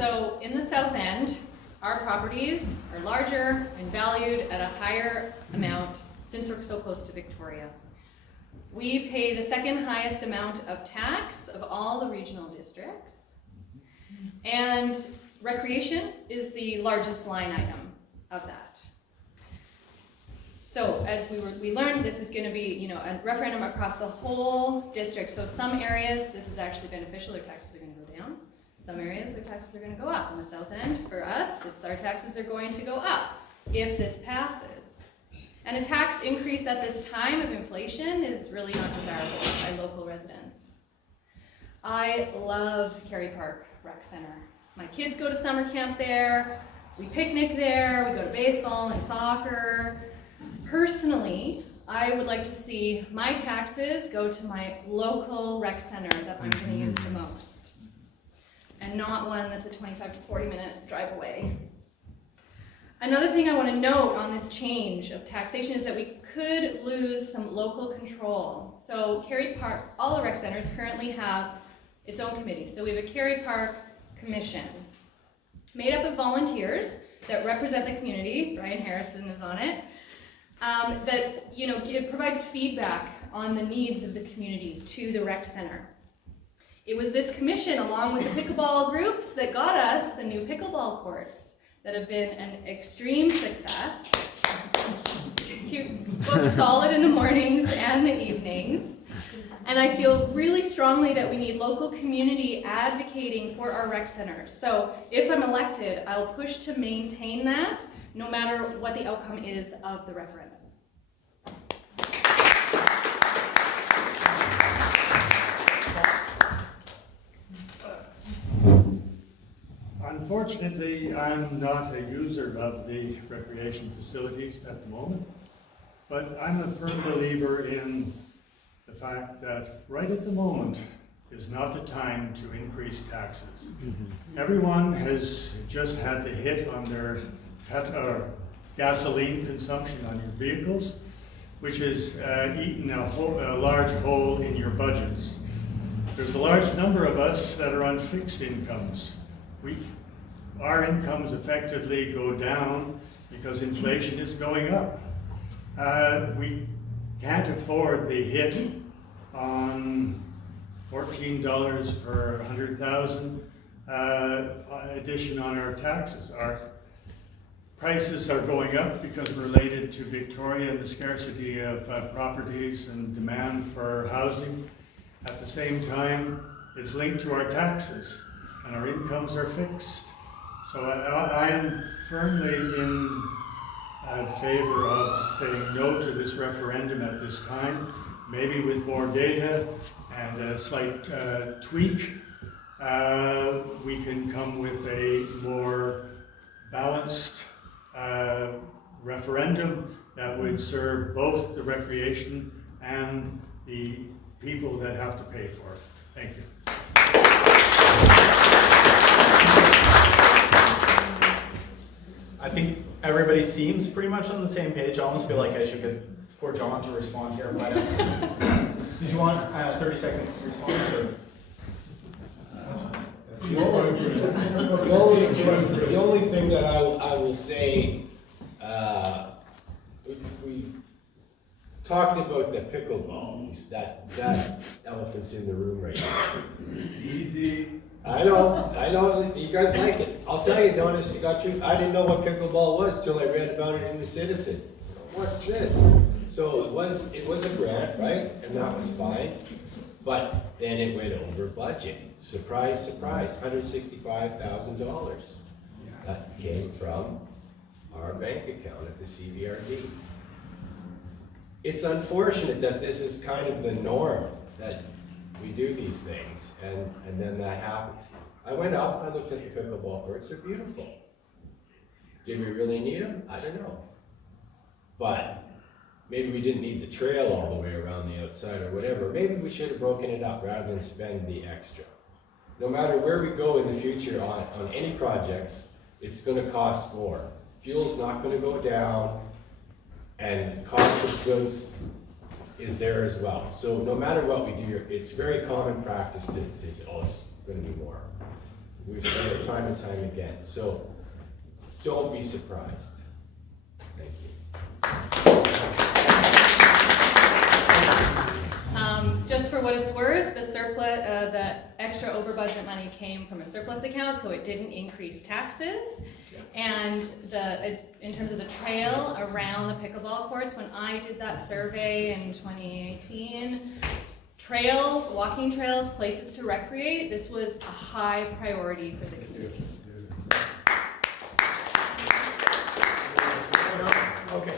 So in the south end, our properties are larger and valued at a higher amount since we're so close to Victoria. We pay the second highest amount of tax of all the regional districts. And recreation is the largest line item of that. So as we learned, this is going to be, a referendum across the whole district. So some areas, this is actually beneficial, their taxes are going to go down. Some areas, their taxes are going to go up. In the south end, for us, our taxes are going to go up if this passes. And a tax increase at this time of inflation is really not desirable by local residents. I love Kerry Park Rec Center. My kids go to summer camp there, we picnic there, we go to baseball and soccer. Personally, I would like to see my taxes go to my local rec center that I'm going to use the most, and not one that's a 25 to 40 minute drive away. Another thing I want to note on this change of taxation is that we could lose some local control. So Kerry Park, all the rec centers currently have its own committee. So we have a Kerry Park Commission made up of volunteers that represent the community. Brian Harrison is on it. That it provides feedback on the needs of the community to the rec center. It was this commission, along with the pickleball groups, that got us the new pickleball courts that have been an extreme success. Book solid in the mornings and the evenings. And I feel really strongly that we need local community advocating for our rec centers. So if I'm elected, I'll push to maintain that, no matter what the outcome is of the referendum. Unfortunately, I'm not a user of the recreation facilities at the moment, but I'm a firm believer in the fact that right at the moment is not the time to increase taxes. Everyone has just had the hit on their gasoline consumption on your vehicles, which has eaten a large hole in your budgets. There's a large number of us that are on fixed incomes. Our incomes effectively go down because inflation is going up. We can't afford the hit on $14 per 100,000 addition on our taxes. Our prices are going up because related to Victoria and the scarcity of properties and demand for housing. At the same time, it's linked to our taxes, and our incomes are fixed. So I am firmly in favor of saying no to this referendum at this time. Maybe with more data and a slight tweak, we can come with a more balanced referendum that would serve both the recreation and the people that have to pay for it. Thank you. I think everybody seems pretty much on the same page. I almost feel like I should get poor John to respond here, but did you want 30 seconds to respond? Or? The only thing that I will say, we talked about the pickleballs, that elephant's in the room right now. Easy. I know, you guys like it. I'll tell you the honest to God truth, I didn't know what pickleball was till I read about it in the Citizen. What's this? So it was a grant, right? And that was fine. But then it went over budget. Surprise, surprise, $165,000. That came from our bank account at the CVRD. It's unfortunate that this is kind of the norm, that we do these things, and then that happens. I went up, I looked at the pickleball courts, they're beautiful. Did we really need them? I don't know. But maybe we didn't need the trail all the way around the outside or whatever. Maybe we should have broken it up rather than spend the extra. No matter where we go in the future on any projects, it's going to cost more. Fuel's not going to go down, and cost of goods is there as well. So no matter what we do, it's very common practice to say, oh, it's going to be more. We've said it time and time again, so don't be surprised. Thank you. Just for what it's worth, the surplus, the extra over budget money came from a surplus account, so it didn't increase taxes. And in terms of the trail around the pickleball courts, when I did that survey in 2018, trails, walking trails, places to recreate, this was a high priority for the community. Okay.